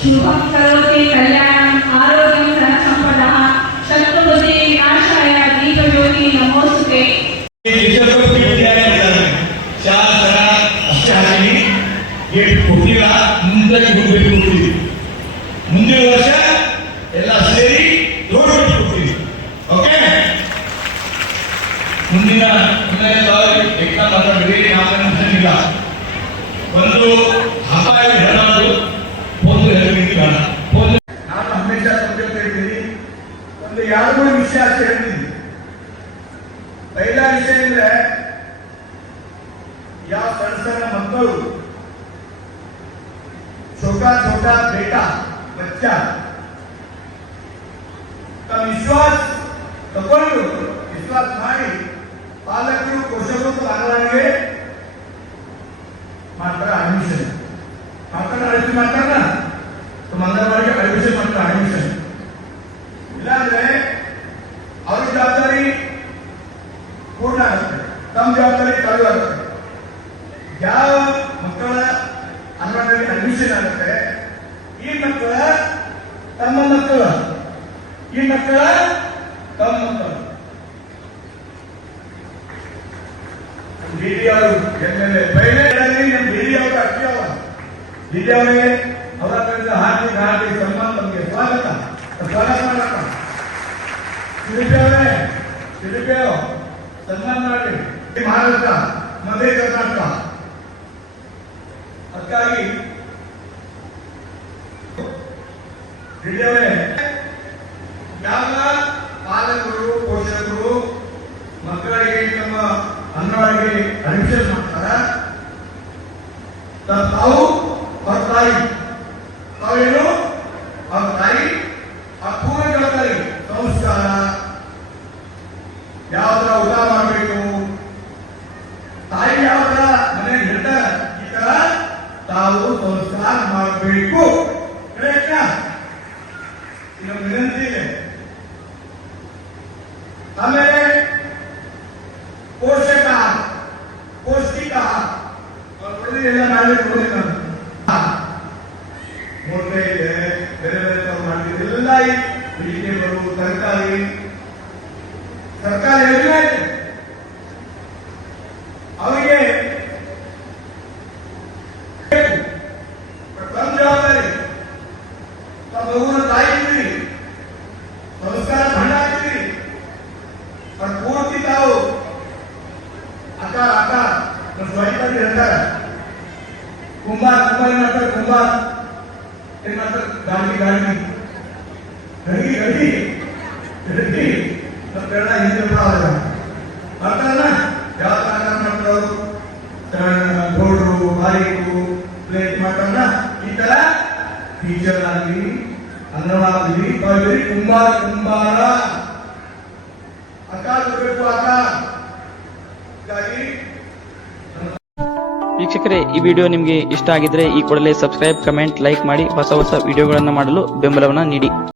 शुभं करोति कल्याणम् आरोग्यं धनसम्पदः शत्रुबुद्धि विनाशाय दीपज्योति नमोस्तुते। ಮುಂದಿನ ವರ್ಷ ಎಲ್ಲ ಸೇರಿ ಕೊಡ್ತೀವಿ. ಓಕೆ, ಮುಂದಿನ ಎಕ್ಸಾಮ್ ಅಂತ ಬೇರೆ ನಾಮಿನೇಷನ್ ಒಂದು ಅಪಾಯ ಹೇಳೋದು ಒಂದು ಹೇಳಿಲ್ಲ. ನಾನು ಹಮೇಶಾ ಕೊಟ್ಟಿರ್ತಾ ಇದ್ದೀನಿ. ಒಂದು ಎರಡು ವಿಷಯ ಹೇಳ್ತೀನಿ. ಪೈಲ ವಿಷಯ ಅಂದ್ರೆ ಯಾವ ಸಣ್ಣ ಮಕ್ಕಳು छोटा छोटा बेटा बच्चा का विश्वास तಗೊಂಡು ವಿಶ್ವಾಸ ಮಾಡಿ ಪಾಲಕರು ಪೋಷಕರು ಪಾಲನೆಗೆ ಮಾತ್ರ ಅಡ್ಮಿಷನ್ ಮಾಡ್ತಾರ ಮಂಗಳವಾರಕ್ಕೆ ಅಡ್ಮಿಷನ್ ಮಾಡ್ತಾರೆ. ಅಡ್ಮಿಷನ್ ಇಲ್ಲಾಂದ್ರೆ ಅವ್ರ ಜವಾಬ್ದಾರಿ ಪೂರ್ಣ ಆಗುತ್ತೆ, ತಮ್ಮ ಜವಾಬ್ದಾರಿ ಕಡಿಮೆ ಆಗುತ್ತೆ. ಯಾವ ಮಕ್ಕಳ ಅಂಗನವಾಡಿ ಅಡ್ಮಿಷನ್ ಆಗುತ್ತೆ, ಈ ಮಕ್ಕಳ ತಮ್ಮ ಮಕ್ಕಳು, ಈ ಮಕ್ಕಳ ತಮ್ಮ ಮಕ್ಕಳು ಡಿಡಿ ಅವರು ಎಮ್ಎಲ್ಎ ಪೈಲೆ ಡಿಡಿ ಅವರು ಅಕ್ಕಿ ಡಿಡಿ ಅವರಿಗೆ ಅವರ ಹಾರ್ದಿಕ ಸನ್ಮಾನ ತಮಗೆ ಸ್ವಾಗತ ಮಾಡಕ್ಕ. ಶಿಲ್ಪಿ ಸನ್ಮಾನ ಮಾಡಿ ಮಹಾರಾಷ್ಟ್ರ ಮಧ್ಯ ಕರ್ನಾಟಕ. ಅದಕ್ಕಾಗಿ ಯಾವ ಪಾಲಕರು ಪೋಷಕರು ಮಕ್ಕಳಿಗೆ ನಮ್ಮ ಅಂಗನವಾಡಿಗೆ ಅಡ್ಮಿಷನ್ ಮಾಡ್ತಾರ, ತಾವು ಅವ್ರ ತಾಯಿ ತಾವೇನು ಅವ್ರ ತಾಯಿ ಆ ಪೂರ್ಣ ಜವಾಬ್ದಾರಿ ಸಂಸ್ಕಾರ ಯಾವ ತರ ಊಟ ಮಾಡಬೇಕು, ತಾಯಿ ಯಾವ ತರ ಮನೆಗೆ ಹೇಳ್ತಾರ ಈ ತರ ತಾವು ಸಂಸ್ಕಾರ ಮಾಡಬೇಕು. ಇನ್ನೊಂದು ವಿನಂತಿ ಇದೆ. ಆಮೇಲೆ ಪೌಷ್ಟಿಕ ಎಲ್ಲ ಮಾಡಬೇಕು. ಮೊಟ್ಟೆ ಇದೆ, ಬೇರೆ ಬೇರೆ ತರ ಮಾಡ್ತೀವಿ ಎಲ್ಲ ವೆಜಿಟೇಬಲ್ ತರಕಾರಿ ಎಲ್ಲ ಇದೆ. ಅವರಿಗೆ ತಮ್ಮ ಜವಾಬ್ದಾರಿ, ತಮ್ಮ ಮಗುವಿನ ತಾಯಿ ಇದ್ದೀರಿ, ಸಂಸ್ಕಾರ ಭಂಡ ಹಾಕಿದ್ದೀರಿ. ಪೂರ್ತಿ ತಾವು ಅಕ್ಕ ಸ್ವಯಂತಾಗಿ ಹೇಳ್ತಾರೆ. ಕುಂಬಾರ ಏನ್ ಮಾಡ್ತಾರೆ, ಗಾಡಿ ಮಕ್ಕಳನ್ನ ಹಿಂದೆ ಮಾಡ್ತಾರಲ್ಲ. ಯಾವ ತರ ಮಾಡ್ತಾರು, ಗೋಡ್ರು ಬಾರಿಕು ಪ್ಲೇಟ್ ಮಾಡ್ತಾರಲ್ಲ. ಈ ತರ ಟೀಚರ್ ಆಗಲಿ ಅಂಗನವಾಡಿ ಕುಂಬಾರ ಅಕ್ಕ ಬೇಕು ಅಕ್ಕ. ವೀಕ್ಷಕರೇ, ಈ ವಿಡಿಯೋ ನಿಮಗೆ ಇಷ್ಟ ಆಗಿದ್ರೆ ಈ ಕೂಡಲೇ ಸಬ್ಸ್ಕ್ರೈಬ್, ಕಮೆಂಟ್, ಲೈಕ್ ಮಾಡಿ ಹೊಸ ವಿಡಿಯೋಗಳನ್ನು ಮಾಡಲು ಬೆಂಬಲವನ್ನು ನೀಡಿ.